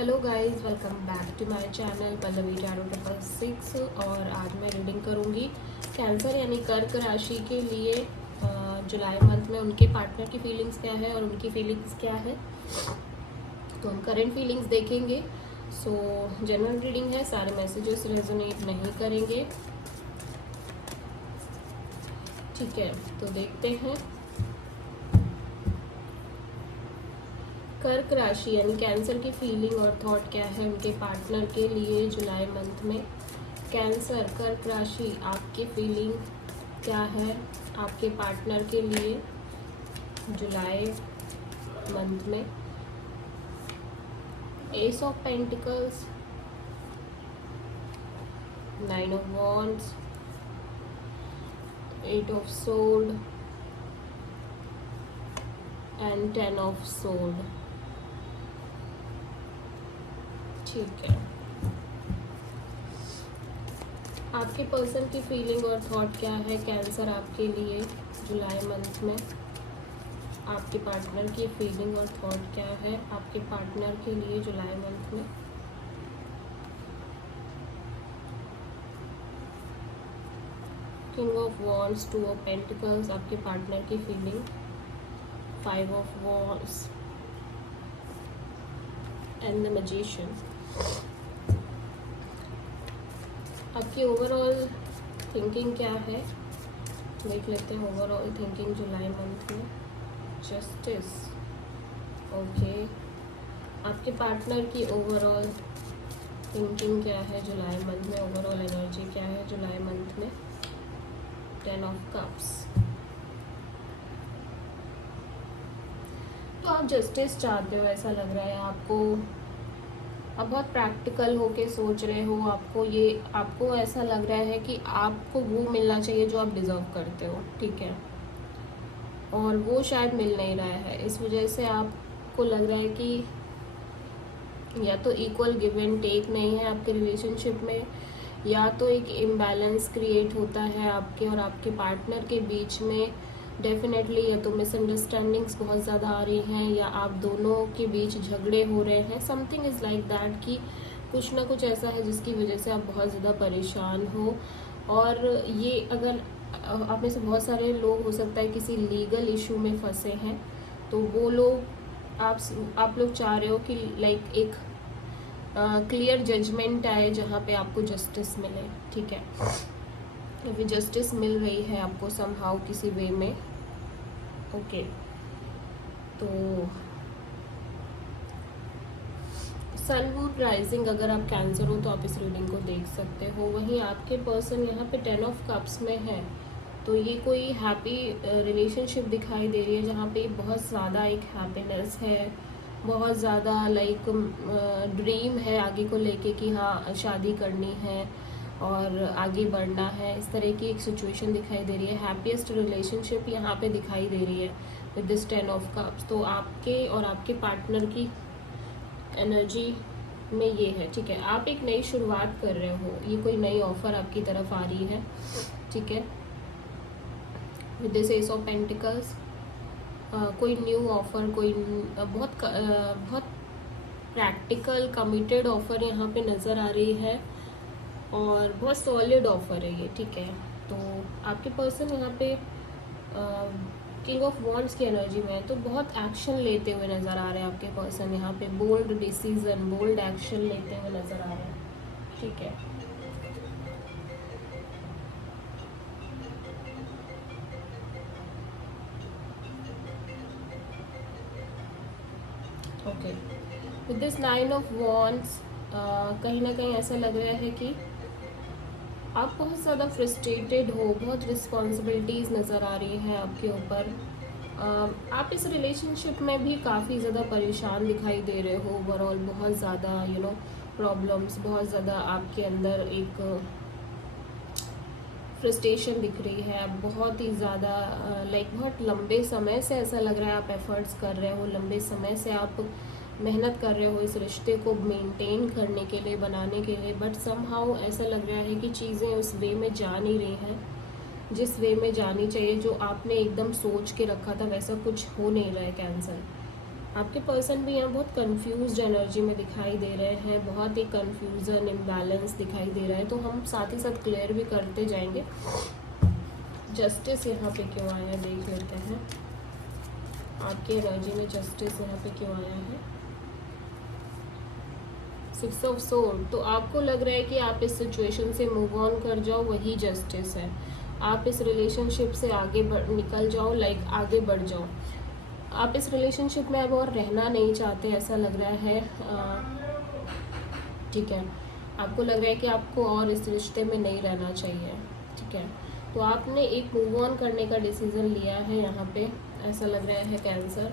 Hello guys, welcome back to my channel Pallavi tarot 666। और आज मैं रीडिंग करूंगी कैंसर यानी कर्क राशि के लिए जुलाई मंथ में उनके पार्टनर की फीलिंग्स क्या है और उनकी फीलिंग्स क्या है। तो हम करंट फीलिंग्स देखेंगे। सो जनरल रीडिंग है, सारे मैसेजेस रेजोनेट नहीं करेंगे। ठीक है, तो देखते हैं। कर्क राशि यानी कैंसर की फीलिंग और थॉट क्या है उनके पार्टनर के लिए जुलाई मंथ में। कैंसर कर्क राशि, आपकी फीलिंग क्या है आपके पार्टनर के लिए जुलाई मंथ में। S of pentacles, 9 of wands, 8 of sword and 10 of sword. ठीक है, आपके पर्सन की फीलिंग और थॉट क्या है कैंसर आपके लिए जुलाई मंथ में। आपके पार्टनर की फीलिंग और थॉट क्या है आपके पार्टनर के लिए जुलाई मंथ में। King of wands, 2 of pentacles, आपके पार्टनर की feeling, 5 of wands and the magician. आपकी ओवरऑल थिंकिंग क्या है, देख लेते हैं। ओवरऑल थिंकिंग जुलाई मंथ में, जस्टिस। ओके, आपके पार्टनर की ओवरऑल थिंकिंग क्या है जुलाई मंथ में, ओवरऑल एनर्जी क्या है जुलाई मंथ में। 10 ऑफ कप्स। तो आप जस्टिस चाहते हो, ऐसा लग रहा है आपको। आप बहुत प्रैक्टिकल होके सोच रहे हो। आपको ऐसा लग रहा है कि आपको वो मिलना चाहिए जो आप डिज़र्व करते हो। ठीक है, और वो शायद मिल नहीं रहा है। इस वजह से आपको लग रहा है कि या तो इक्वल गिव एंड टेक नहीं है आपके रिलेशनशिप में, या तो एक इम्बैलेंस क्रिएट होता है आपके और आपके पार्टनर के बीच में। डेफिनेटली या तो मिसअंडरस्टैंडिंग्स बहुत ज़्यादा आ रही हैं, या आप दोनों के बीच झगड़े हो रहे हैं। समथिंग इज़ लाइक दैट कि कुछ ना कुछ ऐसा है जिसकी वजह से आप बहुत ज़्यादा परेशान हो। और ये अगर आप में से बहुत सारे लोग हो सकता है किसी लीगल इशू में फंसे हैं, तो वो लोग आप लोग चाह रहे हो कि लाइक एक क्लियर जजमेंट आए जहाँ पे आपको जस्टिस मिले। ठीक है, अभी जस्टिस मिल रही है आपको समहाउ किसी वे में। ओके, तो सन मून राइजिंग, अगर आप कैंसर हो तो आप इस रीडिंग को देख सकते हो। वहीं आपके पर्सन यहाँ पे 10 ऑफ कप्स में है, तो ये कोई हैप्पी रिलेशनशिप दिखाई दे रही है जहाँ पे बहुत ज़्यादा एक हैप्पीनेस है, बहुत ज़्यादा लाइक ड्रीम है आगे को लेके कि हाँ शादी करनी है और आगे बढ़ना है। इस तरह की एक सिचुएशन दिखाई दे रही है। हैप्पीएस्ट रिलेशनशिप यहाँ पे दिखाई दे रही है विद दिस 10 ऑफ कप्स। तो आपके और आपके पार्टनर की एनर्जी में ये है। ठीक है, आप एक नई शुरुआत कर रहे हो, ये कोई नई ऑफर आपकी तरफ आ रही है। ठीक है, with this S of pentacles, कोई न्यू ऑफर, कोई बहुत प्रैक्टिकल कमिटेड ऑफर यहाँ पे नज़र आ रही है और बहुत सॉलिड ऑफर है ये। ठीक है, तो आपके पर्सन यहाँ पे किंग ऑफ वॉन्ड्स की एनर्जी में है, तो बहुत एक्शन लेते हुए नज़र आ रहे हैं आपके पर्सन यहाँ पे। बोल्ड डिसीजन, बोल्ड एक्शन लेते हुए नज़र आ रहे हैं। ठीक है, okay, with this 9 of wands, कहीं ना कहीं ऐसा लग रहा है कि आप बहुत ज़्यादा फ्रस्ट्रेटेड हो, बहुत रिस्पॉन्सिबिलिटीज़ नज़र आ रही हैं आपके ऊपर। आप इस रिलेशनशिप में भी काफ़ी ज़्यादा परेशान दिखाई दे रहे हो। ओवरऑल बहुत ज़्यादा प्रॉब्लम्स, बहुत ज़्यादा आपके अंदर एक फ्रस्ट्रेशन दिख रही है। आप बहुत ही ज़्यादा लाइक बहुत लंबे समय से ऐसा लग रहा है आप एफर्ट्स कर रहे हो, लंबे समय से आप मेहनत कर रहे हो इस रिश्ते को मेंटेन करने के लिए, बनाने के लिए, बट समहाउ ऐसा लग रहा है कि चीज़ें उस वे में जा नहीं रही हैं जिस वे में जानी चाहिए। जो आपने एकदम सोच के रखा था वैसा कुछ हो नहीं रहा है कैंसर। आपके पर्सन भी यहाँ बहुत कंफ्यूज्ड एनर्जी में दिखाई दे रहे हैं, बहुत ही कंफ्यूजन इम्बैलेंस दिखाई दे रहा है। तो हम साथ ही साथ क्लियर भी करते जाएंगे। जस्टिस यहाँ पे क्यों आया है देख लेते हैं। आपकी एनर्जी में जस्टिस यहाँ पे क्यों आया है। 6 ऑफ सोर्ड। तो आपको लग रहा है कि आप इस सिचुएशन से मूव ऑन कर जाओ, वही जस्टिस है। आप इस रिलेशनशिप से आगे निकल जाओ, लाइक आगे बढ़ जाओ। आप इस रिलेशनशिप में अब और रहना नहीं चाहते ऐसा लग रहा है। ठीक है, आपको लग रहा है कि आपको और इस रिश्ते में नहीं रहना चाहिए। ठीक है, तो आपने एक मूव ऑन करने का डिसीजन लिया है यहाँ पे, ऐसा लग रहा है कैंसर।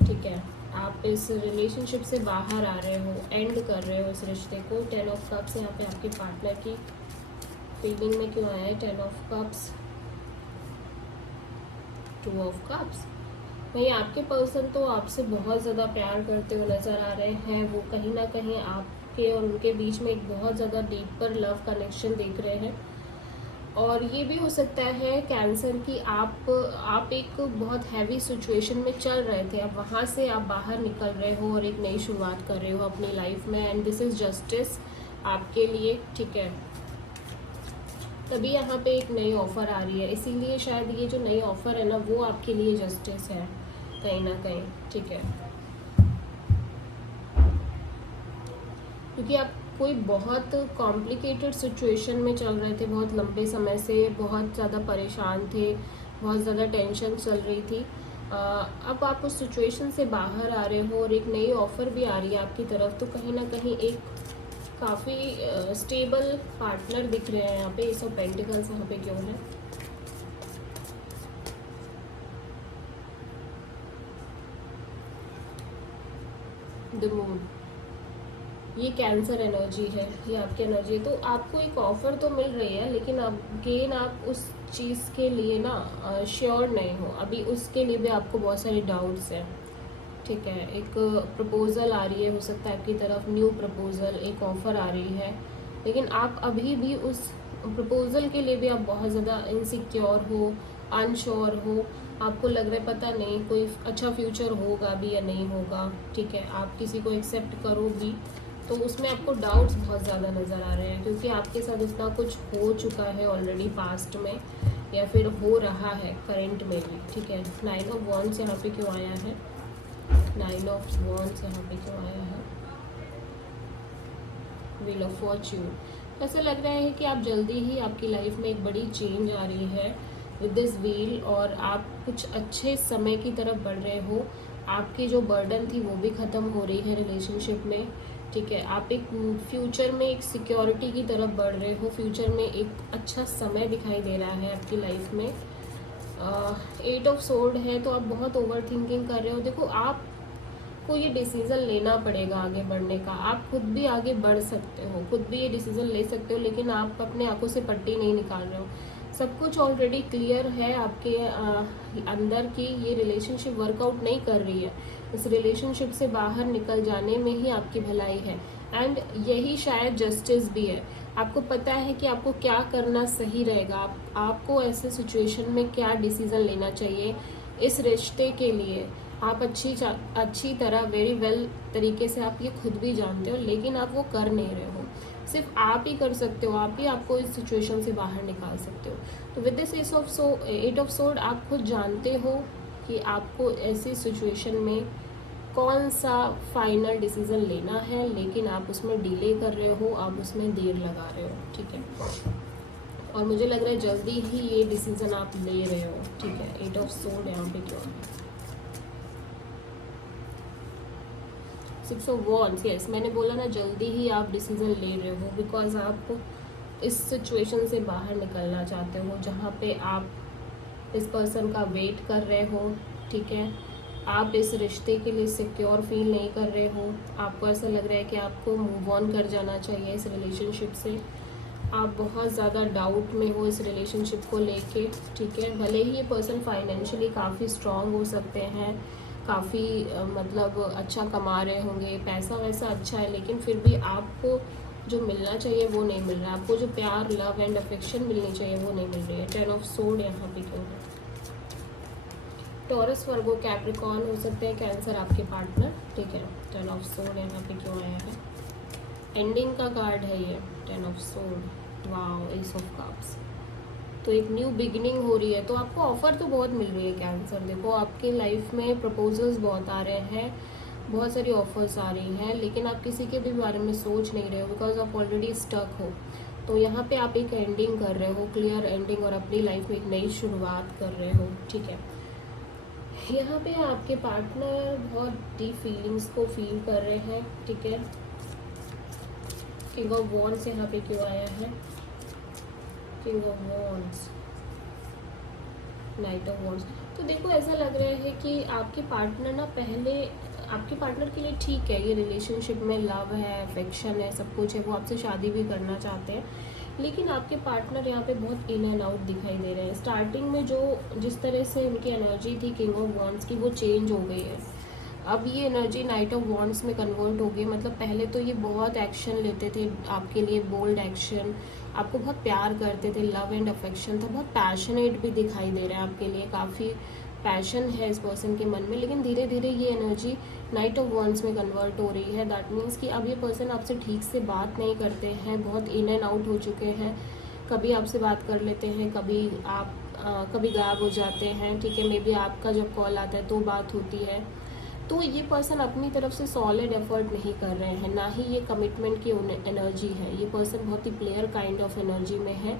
ठीक है, आप इस रिलेशनशिप से बाहर आ रहे हो, एंड कर रहे हो इस रिश्ते को। 10 ऑफ कप्स यहाँ पे आपके पार्टनर की फीलिंग में क्यों आया है। 10 ऑफ कप्स, 2 ऑफ कप्स। वही आपके पर्सन तो आपसे बहुत ज़्यादा प्यार करते हुए नज़र आ रहे हैं। वो कहीं ना कहीं आपके और उनके बीच में एक बहुत ज़्यादा डीपर लव कनेक्शन देख रहे हैं। और ये भी हो सकता है कैंसर की आप एक बहुत हैवी सिचुएशन में चल रहे थे, अब वहाँ से आप बाहर निकल रहे हो और एक नई शुरुआत कर रहे हो अपनी लाइफ में, एंड दिस इज़ जस्टिस आपके लिए। ठीक है, तभी यहाँ पे एक नई ऑफ़र आ रही है, इसीलिए शायद ये जो नई ऑफ़र है ना वो आपके लिए जस्टिस है कहीं ना कहीं। ठीक है, क्योंकि आप कोई बहुत कॉम्प्लिकेटेड सिचुएशन में चल रहे थे, बहुत लंबे समय से बहुत ज़्यादा परेशान थे, बहुत ज़्यादा टेंशन चल रही थी। अब आप उस सिचुएशन से बाहर आ रहे हो और एक नई ऑफ़र भी आ रही है आपकी तरफ, तो कहीं ना कहीं एक काफ़ी स्टेबल पार्टनर दिख रहे हैं यहाँ पे। ये सब पेंटिकल्स यहाँ पे क्यों है। द मून, ये कैंसर एनर्जी है, ये आपकी एनर्जी है। तो आपको एक ऑफ़र तो मिल रही है, लेकिन अगेन आप उस चीज़ के लिए ना श्योर नहीं हो अभी, उसके लिए भी आपको बहुत सारे डाउट्स हैं। ठीक है, एक प्रपोज़ल आ रही है, हो सकता है आपकी तरफ न्यू प्रपोज़ल, एक ऑफ़र आ रही है, लेकिन आप अभी भी उस प्रपोज़ल के लिए भी आप बहुत ज़्यादा इनसिक्योर हो, अनश्योर हो। आपको लग रहा है पता नहीं कोई अच्छा फ्यूचर होगा भी या नहीं होगा। ठीक है, आप किसी को एक्सेप्ट करो भी तो उसमें आपको डाउट्स बहुत ज़्यादा नज़र आ रहे हैं, क्योंकि आपके साथ इतना कुछ हो चुका है ऑलरेडी पास्ट में, या फिर हो रहा है करंट में भी। ठीक है, 9 ऑफ वॉन्ड्स यहाँ पे क्यों आया है। 9 ऑफ वॉन्ड्स यहाँ पे क्यों आया है। Wheel of Fortune. ऐसा लग रहा है कि आप जल्दी ही आपकी लाइफ में एक बड़ी चेंज आ रही है विद दिस व्हील, और आप कुछ अच्छे समय की तरफ बढ़ रहे हो। आपकी जो बर्डन थी वो भी ख़त्म हो रही है रिलेशनशिप में। ठीक है, आप एक फ्यूचर में एक सिक्योरिटी की तरफ बढ़ रहे हो, फ्यूचर में एक अच्छा समय दिखाई दे रहा है आपकी लाइफ में। 8 ऑफ सोर्ड है, तो आप बहुत ओवर थिंकिंग कर रहे हो। देखो, आपको ये डिसीज़न लेना पड़ेगा आगे बढ़ने का। आप खुद भी आगे बढ़ सकते हो, खुद भी ये डिसीज़न ले सकते हो, लेकिन आप अपने आंखों से पट्टी नहीं निकाल रहे हो। सब कुछ ऑलरेडी क्लियर है आपके अंदर की ये रिलेशनशिप वर्कआउट नहीं कर रही है। इस रिलेशनशिप से बाहर निकल जाने में ही आपकी भलाई है, एंड यही शायद जस्टिस भी है। आपको पता है कि आपको क्या करना सही रहेगा, आपको ऐसे सिचुएशन में क्या डिसीज़न लेना चाहिए इस रिश्ते के लिए। आप अच्छी तरह वेरी वेल तरीके से आप ये खुद भी जानते हो, लेकिन आप वो कर नहीं रहे हो। सिर्फ आप ही कर सकते हो, आप ही आपको इस सिचुएशन से बाहर निकाल सकते हो। तो विद दिस 8 ऑफ सोर्ड आप खुद जानते हो कि आपको ऐसी सिचुएशन में कौन सा फाइनल डिसीज़न लेना है, लेकिन आप उसमें डिले कर रहे हो, आप उसमें देर लगा रहे हो। ठीक है, और मुझे लग रहा है जल्दी ही ये डिसीज़न आप ले रहे हो। ठीक है, 8 ऑफ सोर्ड यहाँ पे क्यों है। 6 ऑफ वॉन्ड्स, यस, मैंने बोला ना जल्दी ही आप डिसीज़न ले रहे हो, बिकॉज आप इस सिचुएशन से बाहर निकलना चाहते हो जहाँ पे आप इस पर्सन का वेट कर रहे हो। ठीक है, आप इस रिश्ते के लिए सिक्योर फील नहीं कर रहे हो। आपको ऐसा लग रहा है कि आपको मूव ऑन कर जाना चाहिए इस रिलेशनशिप से। आप बहुत ज़्यादा डाउट में हो इस रिलेशनशिप को लेके। ठीक है, भले ही ये पर्सन फाइनेंशियली काफ़ी स्ट्रांग हो सकते हैं, काफ़ी मतलब अच्छा कमा रहे होंगे, पैसा वैसा अच्छा है, लेकिन फिर भी आपको जो मिलना चाहिए वो नहीं मिल रहा है। आपको जो प्यार, लव एंड अफेक्शन मिलनी चाहिए वो नहीं मिल रही है। 10 ऑफ सोर्ड यहाँ पे क्यों है। टॉरस, वर्गो, कैप्रिकॉर्न हो सकते हैं कैंसर आपके पार्टनर, ठीक है। 10 ऑफ सोर्ड यहाँ पे क्यों आया है? एंडिंग का कार्ड है ये, 10 of sword, wow, S of cups. तो एक न्यू बिगिनिंग हो रही है, तो आपको ऑफर तो बहुत मिल रही है कैंसर। देखो आपके लाइफ में प्रपोजल्स बहुत आ रहे हैं, बहुत सारी ऑफर्स आ रही हैं, लेकिन आप किसी के भी बारे में सोच नहीं रहे हो बिकॉज आप ऑलरेडी स्टक हो। तो यहाँ पे आप एक एंडिंग कर रहे हो, क्लियर एंडिंग, और अपनी लाइफ में एक नई शुरुआत कर रहे हो, ठीक है। यहाँ पे आपके पार्टनर बहुत डीप फीलिंग्स को फील कर रहे हैं, ठीक है। किंग ऑफ वॉन्ड्स यहाँ पे क्यों आया है? King of wands, night of wands. तो देखो ऐसा लग रहा है कि आपके पार्टनर ना, पहले आपके पार्टनर के लिए ठीक है, ये रिलेशनशिप में लव है, अफेक्शन है, सब कुछ है, वो आपसे शादी भी करना चाहते हैं, लेकिन आपके पार्टनर यहाँ पे बहुत इन एंड आउट दिखाई दे रहे हैं। स्टार्टिंग में जो जिस तरह से उनकी एनर्जी थी किंग ऑफ वॉन्ड्स की, वो चेंज हो गई है। अब ये एनर्जी नाइट ऑफ वॉन्ड्स में कन्वर्ट हो गई। मतलब पहले तो ये बहुत एक्शन लेते थे आपके लिए, बोल्ड एक्शन, आपको बहुत प्यार करते थे, लव एंड अफेक्शन था, बहुत पैशनेट भी दिखाई दे रहा है आपके लिए, काफ़ी पैशन है इस पर्सन के मन में। लेकिन धीरे धीरे ये एनर्जी नाइट ऑफ वॉन्ड्स में कन्वर्ट हो रही है। दैट मीन्स कि अब ये पर्सन आपसे ठीक से बात नहीं करते हैं, बहुत इन एंड आउट हो चुके हैं। कभी आपसे बात कर लेते हैं, कभी गायब हो जाते हैं, ठीक है। मे बी आपका जब कॉल आता है तो बात होती है। तो ये पर्सन अपनी तरफ से सॉलिड एफर्ट नहीं कर रहे हैं, ना ही ये कमिटमेंट की एनर्जी है। ये पर्सन बहुत ही प्लेयर काइंड ऑफ एनर्जी में है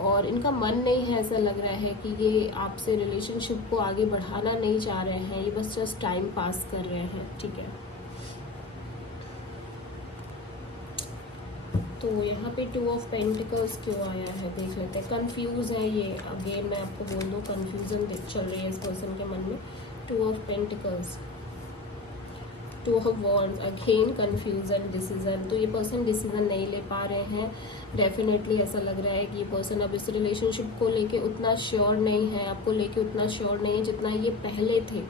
और इनका मन नहीं है। ऐसा लग रहा है कि ये आपसे रिलेशनशिप को आगे बढ़ाना नहीं चाह रहे हैं, ये बस जस्ट टाइम पास कर रहे हैं, ठीक है। तो यहाँ पे 2 ऑफ पेंटिकल्स क्यों आया है देख लेते हैं। कंफ्यूज है ये, अगेन मैं आपको बोल दूँ, कंफ्यूजन चल रही है इस पर्सन के मन में। 2 of pentacles, 2 of wands, again confusion, decision. तो ये पर्सन डिसीजन नहीं ले पा रहे हैं। डेफिनेटली ऐसा लग रहा है कि ये पर्सन अब इस रिलेशनशिप को लेके उतना श्योर नहीं है, आपको लेके उतना श्योर नहीं है जितना ये पहले थे,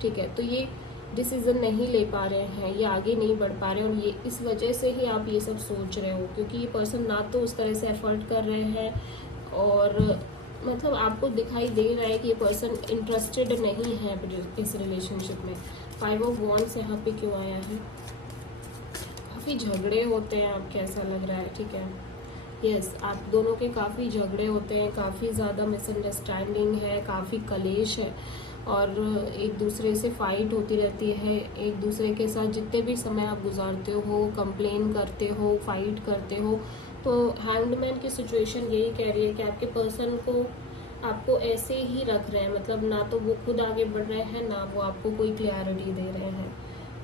ठीक है। तो ये डिसीजन नहीं ले पा रहे हैं, ये आगे नहीं बढ़ पा रहे हैं, और ये इस वजह से ही आप ये सब सोच रहे हो, क्योंकि ये पर्सन ना तो उस तरह से एफर्ट कर रहे हैं, और मतलब आपको दिखाई दे रहा है कि ये पर्सन इंटरेस्टेड नहीं है इस रिलेशनशिप में। 5 ऑफ वॉन्ड्स यहाँ पे क्यों आया है? काफ़ी झगड़े होते हैं आपके, ऐसा लग रहा है, ठीक है। यस, आप दोनों के काफ़ी झगड़े होते हैं, काफ़ी ज़्यादा मिसअंडरस्टैंडिंग है, काफ़ी कलेश है, और एक दूसरे से फाइट होती रहती है। एक दूसरे के साथ जितने भी समय आप गुजारते हो, कंप्लेन करते हो, फाइट करते हो। तो हैंगमैन की सिचुएशन यही कह रही है कि आपके पर्सन को आपको ऐसे ही रख रहे हैं, मतलब ना तो वो खुद आगे बढ़ रहे हैं, ना वो आपको कोई क्लैरिटी दे रहे हैं,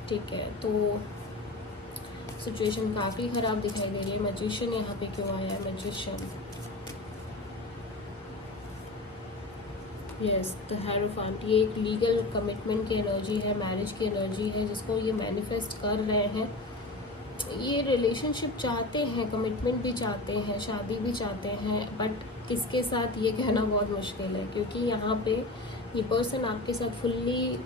ठीक है। तो सिचुएशन काफ़ी ख़राब दिखाई दे रही है। मैजिशियन यहाँ पे क्यों आया है? Magician, yes, the hierophant. ये एक लीगल कमिटमेंट की एनर्जी है, मैरिज की एनर्जी है, जिसको ये मैनिफेस्ट कर रहे हैं। ये रिलेशनशिप चाहते हैं, कमिटमेंट भी चाहते हैं, शादी भी चाहते हैं, बट किसके साथ ये कहना बहुत मुश्किल है, क्योंकि यहाँ पे ये पर्सन आपके साथ फुल्ली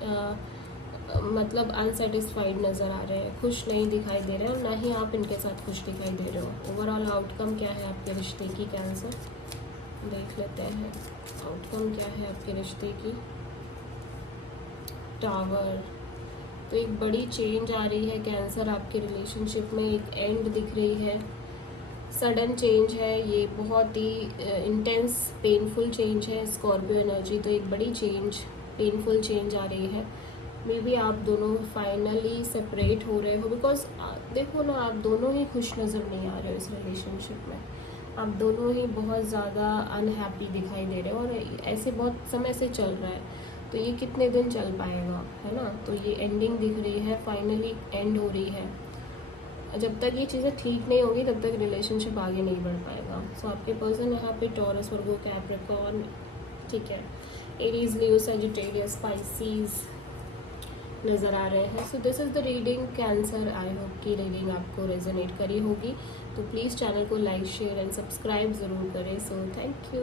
मतलब अनसेटिस्फाइड नज़र आ रहे हैं, खुश नहीं दिखाई दे रहे हैं, और ना ही आप इनके साथ खुश दिखाई दे रहे हो। ओवरऑल आउटकम क्या है आपके रिश्ते की? कैंसर, देख लेते हैं आउटकम क्या है आपके रिश्ते की। टावर, तो एक बड़ी चेंज आ रही है कैंसर, आपके रिलेशनशिप में एक एंड दिख रही है, सडन चेंज है ये, बहुत ही इंटेंस पेनफुल चेंज है। स्कॉर्पियो एनर्जी, तो एक बड़ी चेंज, पेनफुल चेंज आ रही है। मे बी आप दोनों फाइनली सेपरेट हो रहे हो, बिकॉज देखो ना, आप दोनों ही खुश नज़र नहीं आ रहे हो इस रिलेशनशिप में, आप दोनों ही बहुत ज़्यादा अनहैप्पी दिखाई दे रहे हो, और ऐसे बहुत समय से चल रहा है। तो ये कितने दिन चल पाएगा, है ना। तो ये एंडिंग दिख रही है, फाइनली एंड हो रही है। जब तक ये चीज़ें ठीक नहीं होगी तब तक रिलेशनशिप आगे नहीं बढ़ पाएगा। सो आपके पर्सन यहाँ पे टॉरस, वर्गो, कैप्रिकॉर्न, ठीक है, एरीज, लियो, सजिटेरियस, स्पाइसीज नज़र आ रहे हैं। So this is the reading cancer. I hope की रीडिंग आपको रेजोनेट करी होगी। तो प्लीज़ चैनल को लाइक, शेयर एंड सब्सक्राइब ज़रूर करें। So thank you.